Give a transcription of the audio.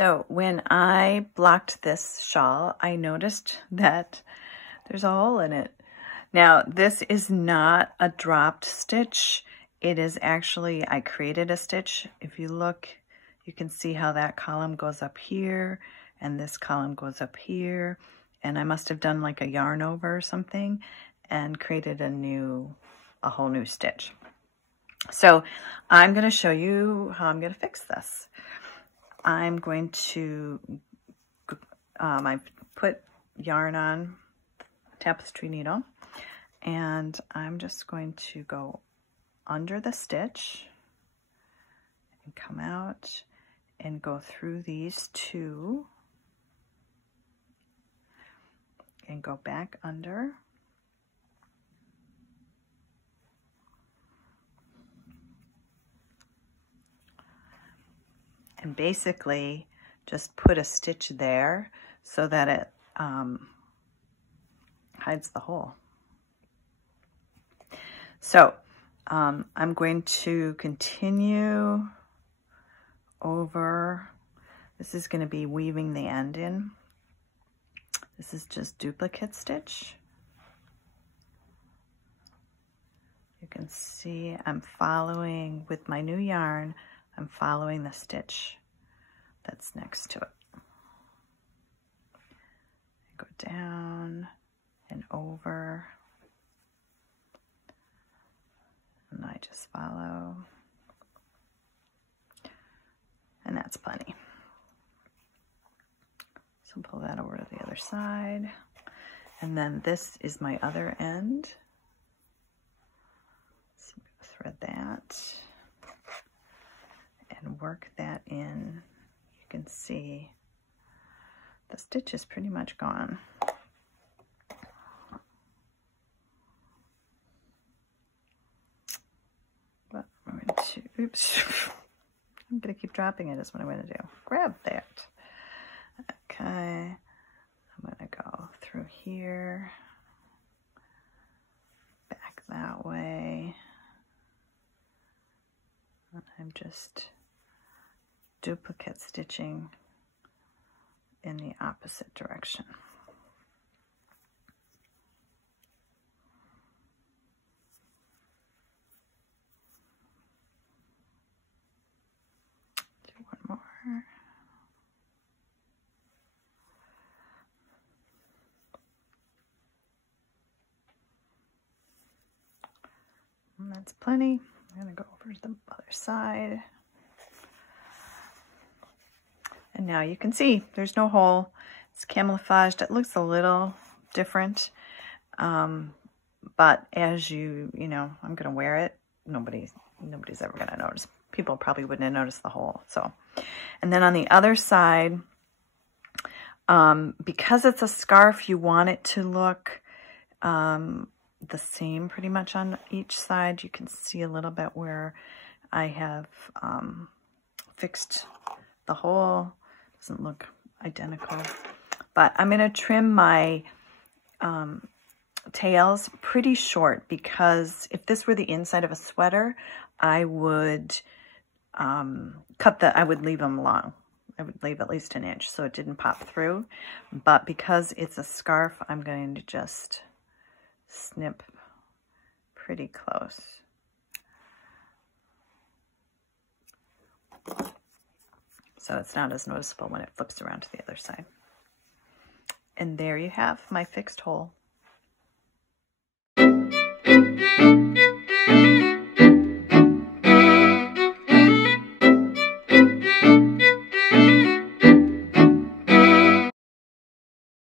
So when I blocked this shawl, I noticed that there's a hole in it. Now, this is not a dropped stitch. It is actually, I created a stitch. If you look, you can see how that column goes up here and this column goes up here. And I must have done like a yarn over or something and created a whole new stitch. So I'm going to show you how I'm going to fix this. I'm going to, I put yarn on tapestry needle, and I'm just going to go under the stitch and come out and go through these two and go back under. And basically just put a stitch there so that it hides the hole. So I'm going to continue over. This is going to be weaving the end in. This is just duplicate stitch. You can see I'm following with my new yarn. I'm following the stitch that's next to it. Go down and over, and I just follow, and that's plenty. So pull that over to the other side, and then this is my other end. So thread that and work that in. You can see the stitch is pretty much gone. But I'm going to, oops, I'm going to keep dropping it is what I'm going to do. Grab that. Okay, I'm going to go through here, back that way. And I'm just duplicate stitching in the opposite direction. Do one more. And that's plenty. I'm going to go over to the other side. And now you can see there's no hole. It's camouflaged. It looks a little different. But as you know, I'm going to wear it. Nobody's ever going to notice. People probably wouldn't have noticed the hole. So, and then on the other side, because it's a scarf, you want it to look the same pretty much on each side. You can see a little bit where I have fixed the hole. Doesn't look identical, but I'm going to trim my tails pretty short, because if this were the inside of a sweater, I would I would leave them long. I would leave at least an inch so it didn't pop through. But because it's a scarf, I'm going to just snip pretty close. So it's not as noticeable when it flips around to the other side. And there you have my fixed hole.